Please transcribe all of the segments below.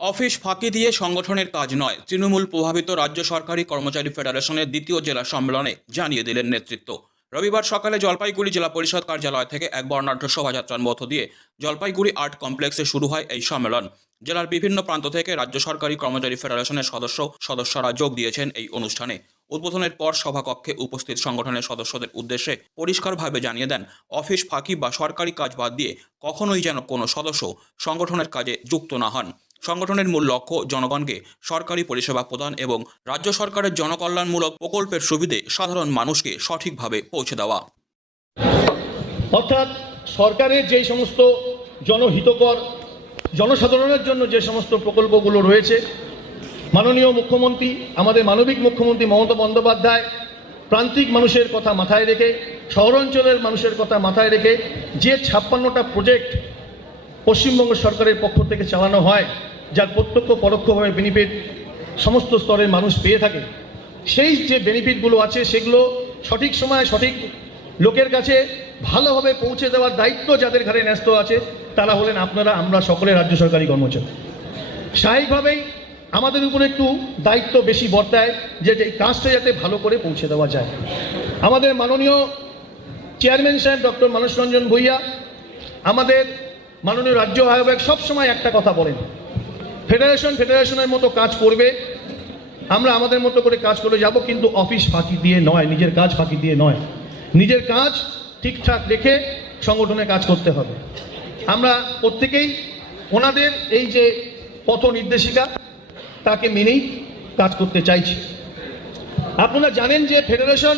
Office ফাঁকি দিয়ে সংগঠনের কাজ নয়। তৃণমূল প্রভাবিত রাজ্য সরকারি কর্মচারী ফেডারেশনের দ্বিতীয় জেলা সম্মেলনে জানিয়ে দিলেন নেতৃত্ব। রবিবার সকালে জলপাইগুড়ি জেলা পরিষদ কার্যালয় থেকে এক বর্ণাঢ্য শোভাযাত্রার মধ্য দিয়ে জলপাইগুড়ি আর্ট কমপ্লেক্সে শুরু হয় এই সম্মেলন। জেলার বিভিন্ন প্রান্ত থেকে রাজ্য সরকারি কর্মচারী ফেডারেশনের সদস্য, সদস্যরা যোগ দিয়েছেন এই অনুষ্ঠানে। উদ্বোধনের পর সভাকক্ষে উপস্থিত সংগঠনের সদস্যদের উদ্দেশ্যে পরিষ্কারভাবে জানিয়ে দেন, অফিস ফাঁকি বা সরকারি কাজ বাদ দিয়ে কখনোই যেন কোনো সদস্য সংগঠনের কাজে যুক্ত না হন। সংগঠনের মূল লক্ষ্য জনগণকে সরকারি পরিষেবা প্রদান এবং রাজ্য সরকারের জনকল্যাণমূলক প্রকল্পের সুবিধে সাধারণ মানুষকে সঠিকভাবে পৌঁছে দেওয়া। অর্থাৎ সরকারের যেই সমস্ত জনহিতকর, জনসাধারণের জন্য যে সমস্ত প্রকল্পগুলো রয়েছে, মাননীয় মুখ্যমন্ত্রী, আমাদের মানবিক মুখ্যমন্ত্রী মমতা বন্দ্যোপাধ্যায় প্রান্তিক মানুষের কথা মাথায় রেখে, শহরাঞ্চলের মানুষের কথা মাথায় রেখে যে ছাপ্পান্নটা প্রজেক্ট পশ্চিমবঙ্গ সরকারের পক্ষ থেকে চালানো হয় যার প্রত্যক্ষ পরোক্ষভাবে বেনিফিট সমস্ত স্তরের মানুষ পেয়ে থাকে। সেই যে বেনিফিটগুলো আছে, সেগুলো সঠিক সময়ে সঠিক লোকের কাছে ভালোভাবে পৌঁছে দেওয়ার দায়িত্ব যাদের ঘাড়ে ন্যস্ত আছে, তারা হলেন আপনারা, আমরা সকলে রাজ্য সরকারি কর্মচারী। স্বাভাবিকভাবেই আমাদের উপরে একটু দায়িত্ব বেশি বর্তায় যে এই কাজটা যাতে ভালো করে পৌঁছে দেওয়া যায়। আমাদের মাননীয় চেয়ারম্যান সাহেব ডক্টর মানস রঞ্জন ভূঁইয়া, আমাদের মাননীয় রাজ্য আহ্বায়ক সবসময় একটা কথা বলেন। ফেডারেশন ফেডারেশনের মতো কাজ করবে। আমরা আমাদের মতো করে কাজ করে যাব, কিন্তু অফিস ফাঁকি দিয়ে নয়, নিজের কাজ ফাঁকি দিয়ে নয়। নিজের কাজ ঠিকঠাক রেখে সংগঠনে কাজ করতে হবে। আমরা প্রত্যেকেই ওনাদের এই যে পথ নির্দেশিকা, তাকে মেনেই কাজ করতে চাইছি। আপনারা জানেন যে ফেডারেশন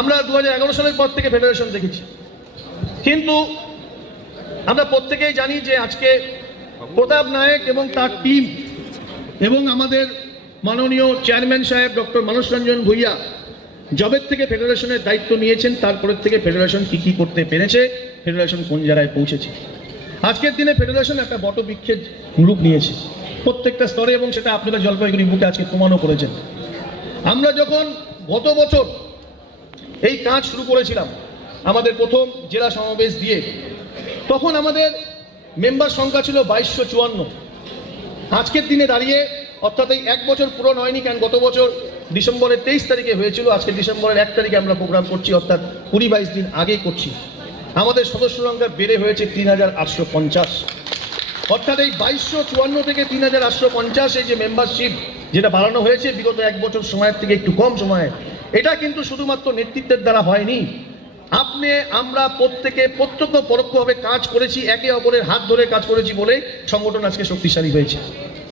আমরা দু হাজার এগারো সালের পর থেকে ফেডারেশন দেখেছি। কিন্তু আমরা প্রত্যেকেই জানি যে আজকে প্রতাপ নায়ক এবং তার টিম এবং আমাদের মাননীয় চেয়ারম্যান সাহেব ডক্টর মানস রঞ্জন ভূঁইয়া জবের থেকে ফেডারেশনের দায়িত্ব নিয়েছেন, তারপরের থেকে ফেডারেশন কি কি করতে পেরেছে ফেডারেশন কোন জায়গায় পৌঁছেছে। আজকের দিনে ফেডারেশন একটা বটবৃক্ষের রূপ নিয়েছে, প্রত্যেকটা স্তরে এবং সেটা আপনারা জলপাইগুড়ি বুকে আজকে প্রমাণও করেছেন। আমরা যখন গত বছর এই কাজ শুরু করেছিলাম, আমাদের প্রথম জেলা সমাবেশ দিয়ে, তখন আমাদের মেম্বার সংখ্যা ছিল বাইশশো চুয়ান্ন। আজকের দিনে দাঁড়িয়ে, অর্থাৎ এই এক বছর পূরণ হয়নি, কারণ গত বছর ডিসেম্বরের তেইশ তারিখে হয়েছিল, আজকে ডিসেম্বরের এক তারিখে আমরা প্রোগ্রাম করছি, অর্থাৎ কুড়ি বাইশ দিন আগে করছি। আমাদের সদস্য সংখ্যা বেড়ে হয়েছে তিন হাজার আটশো পঞ্চাশ। অর্থাৎ এই বাইশশো চুয়ান্ন থেকে তিন হাজার আটশো পঞ্চাশ এই যে মেম্বারশিপ যেটা বাড়ানো হয়েছে, বিগত এক বছর সময়ের থেকে একটু কম সময়ে, এটা কিন্তু শুধুমাত্র নেতৃত্বের দ্বারা হয়নি আপনি, আমরা প্রত্যেকে প্রত্যক্ষ পরোক্ষভাবে কাজ করেছি, একে অপরের হাত ধরে কাজ করেছি বলে সংগঠন আজকে শক্তিশালী হয়েছে।